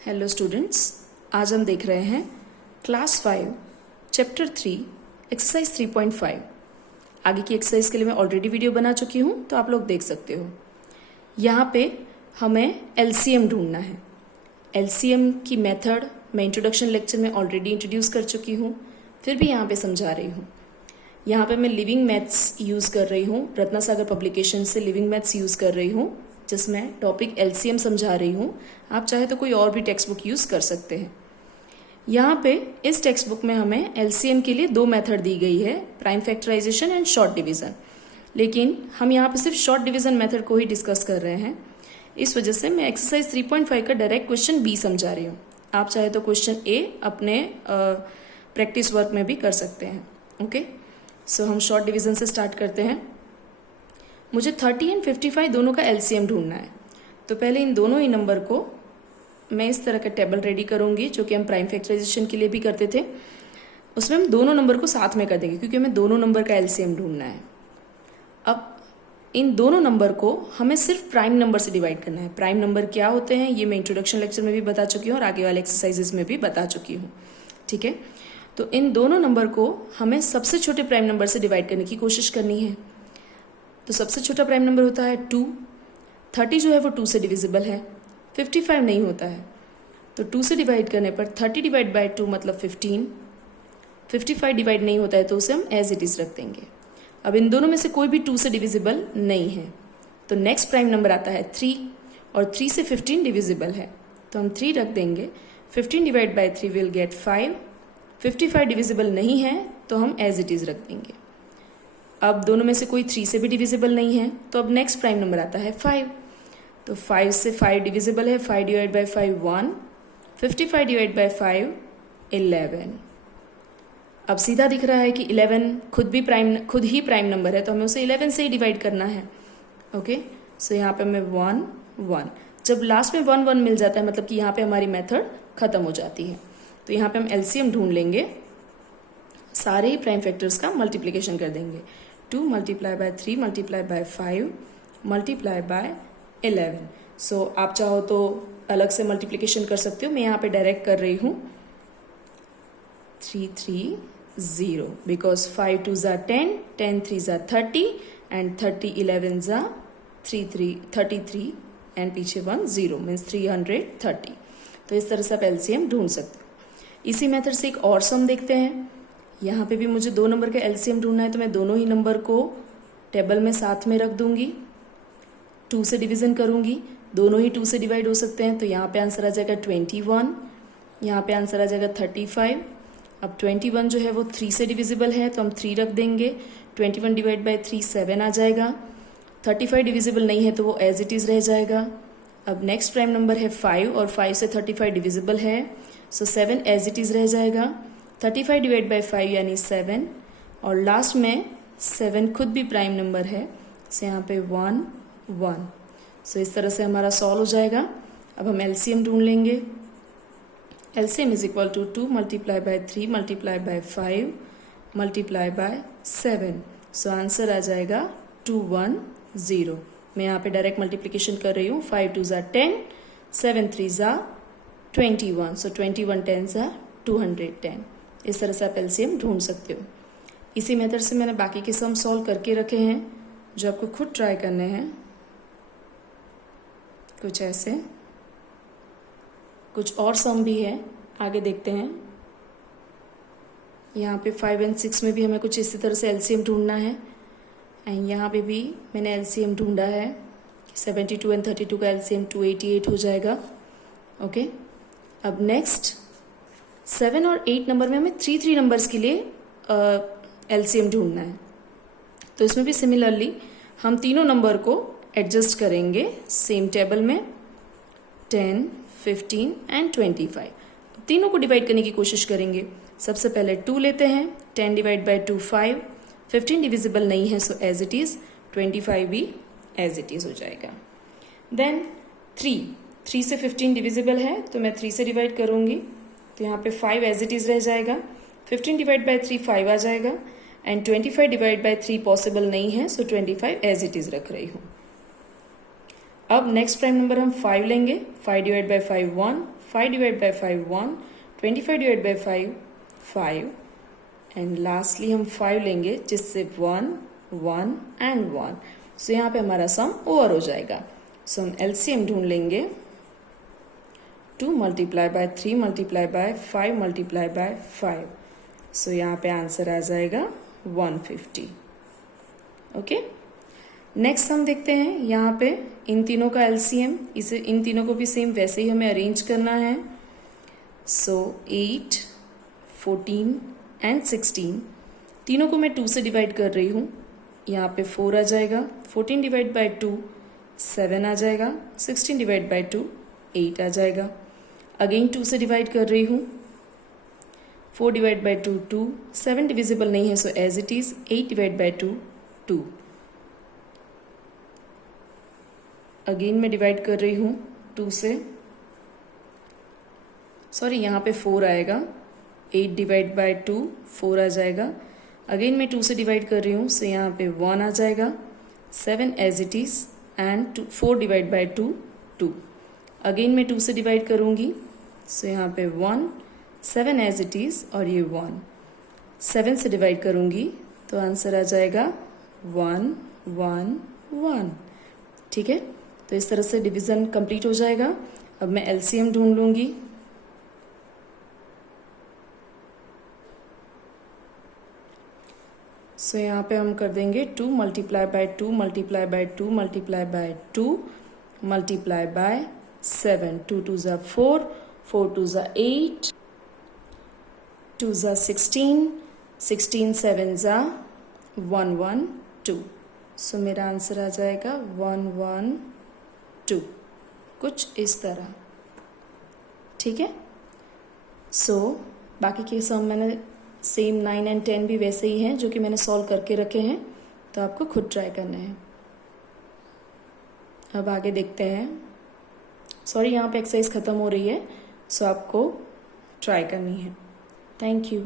Hello students, आज हम देख रहे हैं क्लास 5 चैप्टर 3 एक्सरसाइज 3.5। आगे की एक्सरसाइज के लिए मैं ऑलरेडी वीडियो बना चुकी हूँ, तो आप लोग देख सकते हो। यहाँ पे हमें एलसीएम ढूंढना है। एलसीएम की मेथड मैं इंट्रोडक्शन लेक्चर में ऑलरेडी इंट्रोड्यूस कर चुकी हूँ, फिर भी यहाँ पे समझा रही हूँ। यहाँ पे मैं लिविंग मैथ्स यूज़ कर रही हूँ, रत्ना सागर पब्लिकेशन से लिविंग मैथ्स यूज़ कर रही हूँ, जिसमें टॉपिक एलसीएम समझा रही हूँ। आप चाहे तो कोई और भी टेक्स्ट बुक यूज़ कर सकते हैं। यहाँ पे इस टेक्स्ट बुक में हमें एलसीएम के लिए दो मेथड दी गई है, prime factorisation and short division. लेकिन हम यहाँ पे सिर्फ शॉर्ट डिवीज़न मेथड को ही डिस्कस कर रहे हैं। इस वजह से मैं एक्सरसाइज 3.5 का डायरेक्ट क्वेश्चन बी समझा रही हूँ। आप चाहे तो क्वेश्चन ए अपने प्रैक्टिस वर्क में भी कर सकते हैं। ओके, सो हम शॉर्ट डिवीज़न से स्टार्ट करते हैं। मुझे 30 एंड 55 दोनों का एलसीएम ढूंढना है। तो पहले इन दोनों ही नंबर को मैं इस तरह का टेबल रेडी करूंगी, जो कि हम प्राइम फैक्टराइजेशन के लिए भी करते थे। उसमें हम दोनों नंबर को साथ में कर देंगे, क्योंकि हमें दोनों नंबर का एलसीएम ढूंढना है। अब इन दोनों नंबर को हमें सिर्फ प्राइम नंबर से डिवाइड करना है। प्राइम नंबर क्या होते हैं ये मैं इंट्रोडक्शन लेक्चर में भी बता चुकी हूँ और आगे वाले एक्सरसाइजेस में भी बता चुकी हूँ। ठीक है, तो इन दोनों नंबर को हमें सबसे छोटे प्राइम नंबर से डिवाइड करने की कोशिश करनी है। तो सबसे छोटा प्राइम नंबर होता है 2। 30 जो है वो 2 से डिविजिबल है, 55 नहीं होता है। तो 2 से डिवाइड करने पर 30 डिवाइड बाय 2 मतलब 15। 55 डिवाइड नहीं होता है तो उसे हम एज इट इज़ रख देंगे। अब इन दोनों में से कोई भी 2 से डिविजिबल नहीं है, तो नेक्स्ट प्राइम नंबर आता है 3, और 3 से 15 डिविजिबल है, तो हम 3 रख देंगे। 15 divide by 3 will get 5। 55 divisible नहीं है तो हम एज इट इज़ रख देंगे। अब दोनों में से कोई 3 से भी डिविजिबल नहीं है, तो अब नेक्स्ट प्राइम नंबर आता है 5। तो 5 से 5 डिविजिबल है, 5 डिवाइड बाय 5 1। 55 divide by 5 11। अब सीधा दिख रहा है कि 11 खुद ही प्राइम नंबर है, तो हमें उसे 11 से ही डिवाइड करना है। ओके, सो यहाँ पे हमें 1 1, जब लास्ट में 1 1 मिल जाता है मतलब कि यहाँ पे हमारी मेथड खत्म हो जाती है। तो यहाँ पे हम एलसीएम ढूंढ लेंगे, सारे ही प्राइम फैक्टर्स का मल्टीप्लिकेशन कर देंगे। 2 multiply by 3 multiply by 5 multiply bye 11। सो आप चाहो तो अलग से मल्टीप्लिकेशन कर सकते हो, मैं यहाँ पे डायरेक्ट कर रही हूँ 330, बिकॉज 5 2 ज़ा 10, 10 3 ज़ा 30 एंड 30 11 ज़ा 33 एंड पीछे 1 0 मीन्स 330। तो इस तरह से आप एलसीएम ढूंढ सकते हो। इसी मेथड से एक और सम देखते हैं। यहाँ पे भी मुझे दो नंबर का एलसीएम ढूंढना है, तो मैं दोनों ही नंबर को टेबल में साथ में रख दूंगी, 2 से डिवीज़न करूंगी। दोनों ही 2 से डिवाइड हो सकते हैं, तो यहाँ पे आंसर आ जाएगा 21, यहाँ पे आंसर आ जाएगा 35। अब 21 जो है वो 3 से डिविजिबल है, तो हम 3 रख देंगे। 21 डिवाइड बाय 3 7 आ जाएगा। 35 डिविजिबल नहीं है तो वो एज इट इज़ रह जाएगा। अब नेक्स्ट प्राइम नंबर है 5, और 5 से 35 डिविजिबल है, सो 7 एज इट इज़ रह जाएगा। 35 डिवाइड बाई 5 यानी 7, और लास्ट में 7 खुद भी प्राइम नंबर है, तो यहाँ पे 1 1। सो इस तरह से हमारा सॉल्व हो जाएगा। अब हम एलसीएम ढूंढ लेंगे। LCM is equal to 2 multiply by 3 multiply by 5 multiply by 7। So answer आ जाएगा 210। मैं यहाँ पे डायरेक्ट मल्टीप्लिकेशन कर रही हूँ। 5 2 ज़ा 10, 7 3 ज़ा 21, सो 21 10 ज़ा 210। इस तरह से आप एलसीएम ढूंढ सकते हो। इसी मेथड से मैंने बाकी के सम सॉल्व करके रखे हैं, जो आपको खुद ट्राई करने हैं। कुछ ऐसे, कुछ और सम भी है, आगे देखते हैं। यहाँ पे 5 एंड 6 में भी हमें कुछ इसी तरह से एलसीएम ढूंढना है, एंड यहाँ पे भी मैंने एलसीएम ढूंढा है। 72 एंड 32 का एलसीएम 288 हो जाएगा। ओके, अब नेक्स्ट 7 और 8 नंबर में हमें 3 नंबर्स के लिए एलसीएम ढूंढना है। तो इसमें भी सिमिलरली हम तीनों नंबर को एडजस्ट करेंगे सेम टेबल में, 10 15 एंड 25। तीनों को डिवाइड करने की कोशिश करेंगे। सबसे पहले 2 लेते हैं, 10 डिवाइड बाय 2 5, 15 डिविजिबल नहीं है सो एज इट इज़, 25 भी एज इट इज़ हो जाएगा। देन 3 से 15 डिविजिबल है, तो मैं 3 से डिवाइड करूँगी, तो यहाँ पे 5 एज इट इज़ रह जाएगा। 15 डिवाइड बाय 3 5 आ जाएगा, एंड 25 डिवाइड बाय 3 पॉसिबल नहीं है, सो 25 एज इट इज़ रख रही हूँ। अब नेक्स्ट प्राइम नंबर हम 5 लेंगे। 5 divide by 5 1, 5 divide by 5 1, 25 divide by 5 5, and lastly हम 5 लेंगे जिससे 1 1 एंड 1। सो यहाँ पे हमारा सम ओवर हो जाएगा। सो हम एलसीएम ढूंढ लेंगे। 2 multiply by 3 multiply by 5 multiply by 5। सो यहाँ पे आंसर आ जाएगा 150। ओके, नेक्स्ट हम देखते हैं यहाँ पे इन तीनों का एलसीएम। इसे इन तीनों को भी सेम वैसे ही हमें अरेंज करना है। सो 8 14 एंड 16 तीनों को मैं 2 से डिवाइड कर रही हूँ। यहाँ पे 4 आ जाएगा, 14 डिवाइड बाई 2 7 आ जाएगा, 16 डिवाइड बाई 2 8 आ जाएगा। अगेन 2 से डिवाइड कर रही हूँ। 4 डिवाइड बाई 2 2, 7 डिविजिबल नहीं है so as it is. 8 divide by 2 2। Again मैं डिवाइड कर रही हूँ 2 से, सॉरी यहाँ पे 4 आएगा। 8 डिवाइड बाई 2 4 आ जाएगा। अगेन मैं 2 से डिवाइड कर रही हूँ सो यहाँ पे 1 आ जाएगा। 7 as it is and 4 divide by 2 2। Again मैं 2 से डिवाइड करूँगी सो यहाँ पे 1, 7 एज इट इज और ये 1। 7 से डिवाइड करूँगी तो आंसर आ जाएगा 1 1 1। ठीक है, तो इस तरह से डिवीज़न कंप्लीट हो जाएगा। अब मैं एलसीएम ढूंढ लूँगी। सो यहाँ पे हम कर देंगे 2 multiply bye 2 multiply bye 2 multiply bye 2 multiply by 7। 2 2 ज़ा 4, 4 2 ज़ा 8, 2 ज़ा 16, 16 7 ज़ा 1 1 2। सो मेरा आंसर आ जाएगा 1 1 2, कुछ इस तरह। ठीक है, सो बाकी के सम मैंने सेम 9 एंड 10 भी वैसे ही हैं जो कि मैंने सॉल्व करके रखे हैं, तो आपको खुद ट्राई करना है। अब आगे देखते हैं। सॉरी, यहाँ पे एक्सरसाइज ख़त्म हो रही है, सो आपको ट्राई करनी है। Thank you.